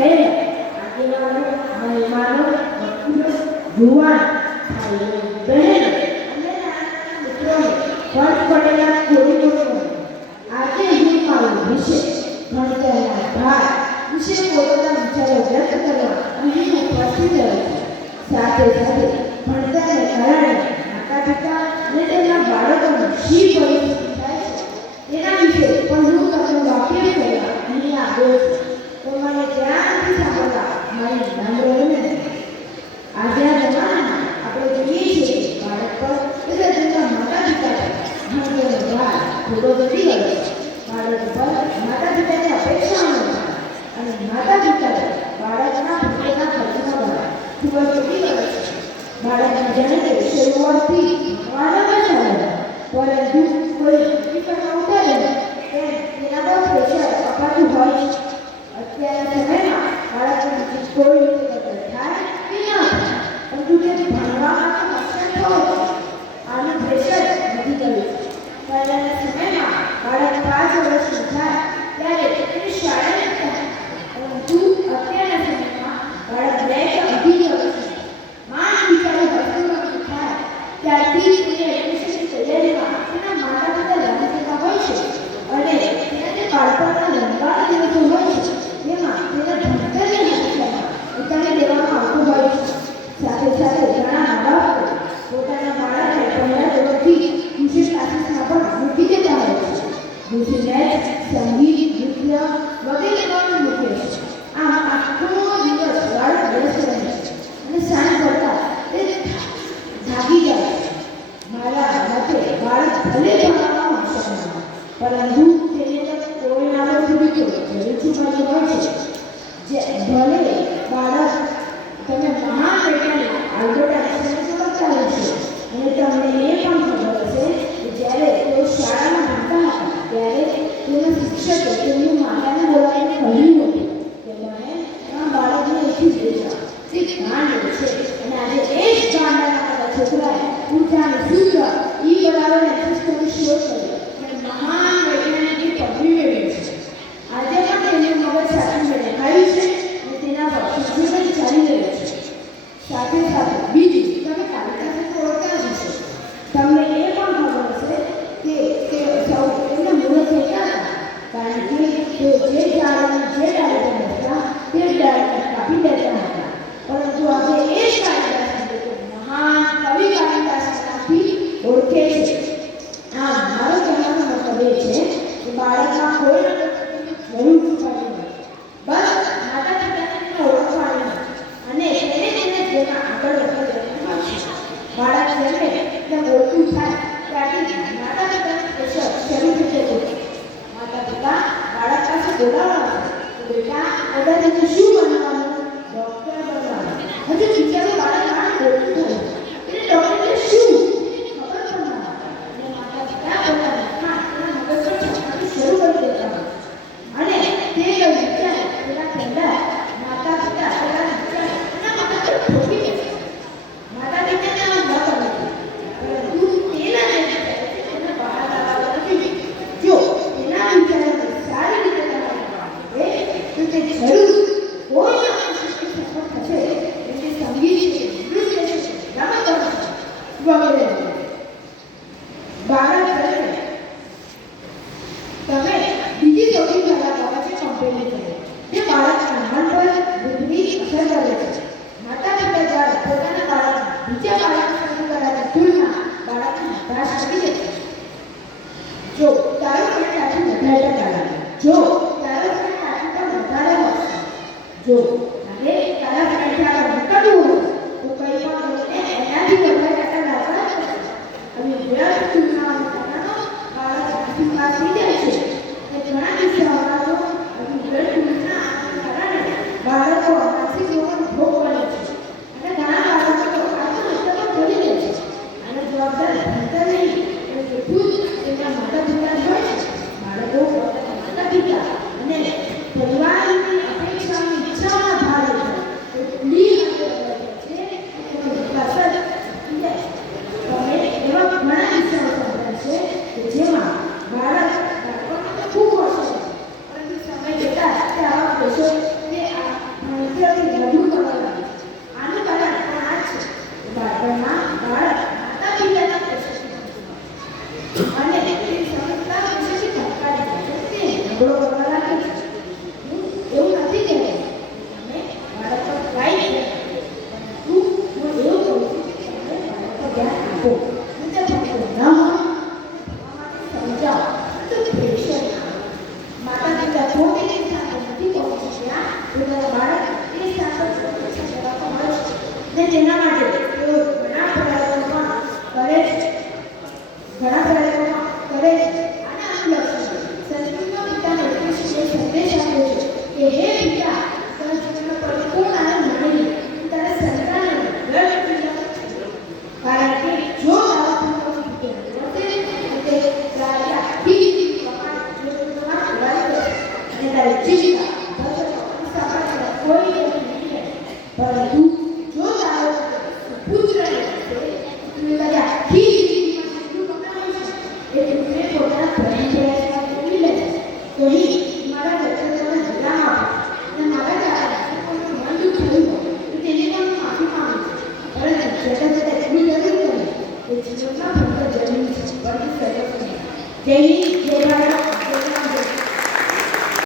શહેર આગેવાનો મહેમાનો યુવાન બહેન અને મિત્રોને ફળ પડેલા કોરિડોર આજે હું મારું વિશે ભણતરના ભાર વિશે પોતાના વિચારો વ્યક્ત કરવા અહીં ઉપસ્થિત રહ્યો છું. સાથે સાથે ભણતરને કારણે માતા પિતા અને તેમના બાળકોને શી પરિસ્થિતિ થાય છે તેના વિશે પણ હું તમને વાકેફ કરવા અહીં આવ્યો છું. તો મને ધ્યાનથી સાંભળવા મારી નમ્ર વિનંતી. આજના જમાનામાં આપણે જોઈએ છીએ કે બાળક પર તથા તેમના માતા પિતા પર ભણતરનો ભાર થોડો વધી ગયો છે. બાળક પર માતા પિતાની અપેક્ષાઓનો ભાર અને માતા પિતા પર બાળકના ભણતરના ખર્ચનો ભાર ખૂબ જ વધી ગયો છે. બાળકને જાણે કે શરૂઆતથી ભણવાનો જ આવે પરંતુ કોઈ નક્કી કરવા ઉતારે તેના પર પ્રેશર અપાતું હોય છે. અત્યારના સમયમાં બાળકની કોઈ રીતે થાય કે ન થાય પરંતુ તે ભણવામાં સક્ષમ થવો આનું પ્રેશર વધી ગયું છે. પહેલાના સમયમાં બાળક 5 વર્ષનું થાય ત્યારે તેની શાળાએ થાય પરંતુ અત્યારના સમયમાં બાળક 2 કે 2.5 વર્ષનું માંડ બિચારું ભણતું થાય ત્યારથી તેની એડમિશનની તૈયારીમાં તેના માતા પિતા લાગી જતા હોય છે અને તેના જે બાળપણના લંબાણા દિવસો હોય છે તેમાં તેના ભણતરની સમસ્યામાં ઉતારી દેવામાં આવતું હોય છે. સાથે સાથે ઘણા મા બાપ પોતાના બાળકને પહેલા ધોરણથી ટ્યુશન ક્લાસીસમાં પણ મૂકી દેતા હોય છે. ટ્યુશન મેચ, સંગીત, નૃત્ય વગેરે પણ મૂકે છે. આમ આખો દિવસ બાળક વ્યસ્ત રહે છે અને સાંજ પડતા તે જાગી જાય છે. મારા મતે બાળક ભલે ભણવામાં હોશિયાર ન હોય પરંતુ તેને કોઈ નાનો સુધી જરૂર છુપાવી હોય છે. જે ભલે બાળક તમે મહાન વૈજ્ઞાનિક આલ્બર્ટ આઇન્સ્ટાઈનને સમજતા હશે અને તમને એ પણ ખબર હશે કે જ્યારે તેઓ શાળામાં ભણતા હતા ત્યારે તેના શિક્ષકે તેમની માતાને બોલાવીને કહ્યું હતું કે મને આ બાળકને એટલી જ દેખાવ તે ગાંડ છે અને આજે એ જ ગાંડાના છોકરાએ ઊર્જાનું સૂત્ર E બરાબર mc² શોધ કર્યો અને મહાન વૈજ્ઞાનિકની પદવી મેળવી છે. આજે પણ તેમનું મગજ સાચું દેખાયું છે અને તેના પર સંશોધન ચાલી રહ્યું છે. સાથે સાથે બીજું તમે કાલિદાસને ઓળખતા જ હશો. તમને એ પણ ખબર હશે કે તે સૌ એમના મૂળ થયા હતા કારણ કે તેઓ જે ઝાડની જે ડાળીને હતા તે ડાળીને કાપી દેતા હતા. પરંતુ આજે એ જ કાલિદાસને મહાન કવિ કાલિદાસના નામથી ઓળખે છે. આમ મારો કહેવાનો મતલબ એ છે કે બાળકમાં કોઈ જરૂર છુપાવી નથી. બસ માતા પિતાને ઓળખવાની અને તેને જેમાં આગળ વધવાનું છે. બાળક જેમને તેમ ઓળખું થાય ત્યારથી માતા પિતાનું પ્રેશર શરૂ થઈ જતું. માતા પિતા બાળક પાસે બોલાવવા તો બેટા કદાચ શું બનવાનું? ડૉક્ટર બનવાનું. હજુ બિચારું બાળક બોલતું થયું એને ડૉક્ટરને શું ખબર પણ ના અને માતા પિતા પોતાના મગજ પર છાપવાનું શરૂ કરી દેતા હોય અને તે વિચાર પેલા ઠંડા માતા પિતા પેલા વિચાર એના મગજ પર ઠોકી દે. માતા પિતાને આમ ન કરવું પરંતુ તેના જે વિચાર છે તેને બહાર લાવવા નથી. જો તેના વિચારોને સારી રીતે કરવામાં આવે તો તે જરૂર કોઈ સફળ થશે. એટલે સંગીત છે, નૃત્ય છે, રમત વગેરે બાળક તમે બીજી સૌથી ખરાબ બાબત છે કમ્પેરિઝન. જે બાળકના મન પર વિપરીત અસર કરે છે. માતા પિતા જ્યારે પોતાના બાળકને બીજા બાળક સાથે કરાતી તુલના બાળકને હતાશ કરી દે છે. જો તારો ફ્રેન્ડ આટલું વધારે ટકા લાગે, જો તારો ફ્રેન્ડ આટલું પણ વધારે હશે, જો અને તારા ફ્રેન્ડ જ્યારે નીકળવું હોય તો કંઈ પણ કરીને એનાથી વધારે ટકા લાવવા જ પડશે. અને વ્યર્થ તુલનાઓના કારણે બાળક માનસિક પાસ થઈ જાય છે. ઘણા કિસ્સાઓમાં તો વ્યર્થ તુલનાના કારણે બાળકો માનસિક રોગનો ભોગ બને છે અને ઘણા બાળકો તો આત્મહત્યા પણ કરી દે છે. આનો જવાબદાર ભણતર નહીં પણ બધું તેમના માતા પિતા જ હોય છે. બાળકો પોતાના માતા પિતા અને પરિવારની અપેક્ષાઓની ઈચ્છાઓના ભાર હેઠળ એટલી હદે બદલાય છે કે તેનો વિકાસ જ થઈ જાય છે. તમે એવા ઘણા કિસ્સાઓ સાંભળ્યા છે કે જેમાં બાળક ઝઘડો કરવા લાગે છે. હું એવું નથી કહેતો તમે બાળક પર રાઈટ તું હું એવું કહું છું કે તમે બાળક પર ધ્યાન આપો. બીજા ભણતો ન હોય સમજાવો તો પ્રેશર માતા પિતા જોઈને તે સાથે નથી પહોંચી ગયા તો બાળક એ સાથે જવાબ મળે છે ને તેના માટે તેઓ ઘણા પ્રયત્નો કરે છે આને અનુલક્ષીને સંસ્કૃતમાં પિતાને શ્રી સંદેશ આપ્યો છે કે હે પિતા સંસ્કૃતનો પરિપૂર્ણ આનંદ માણી તારા સંતાનને દર્દ કારણ કે જો તારા તે તારા અને તારી જીવિકા કોઈ નહીં પરંતુ જો તારો પુત્ર તો અહીં મારા દર્શકોને વિરામ આપો અને મારા દાદાનું મન દુઃખ થયું હોય તો તેને પણ માફી માંગુ છું પરંતુ જતાં જતાં એટલું જરૂર કરે કે જીવનમાં ભણતર જરૂરી છે પરંતુ સજગ નહીં. જય હિન્દ, જય ભારત.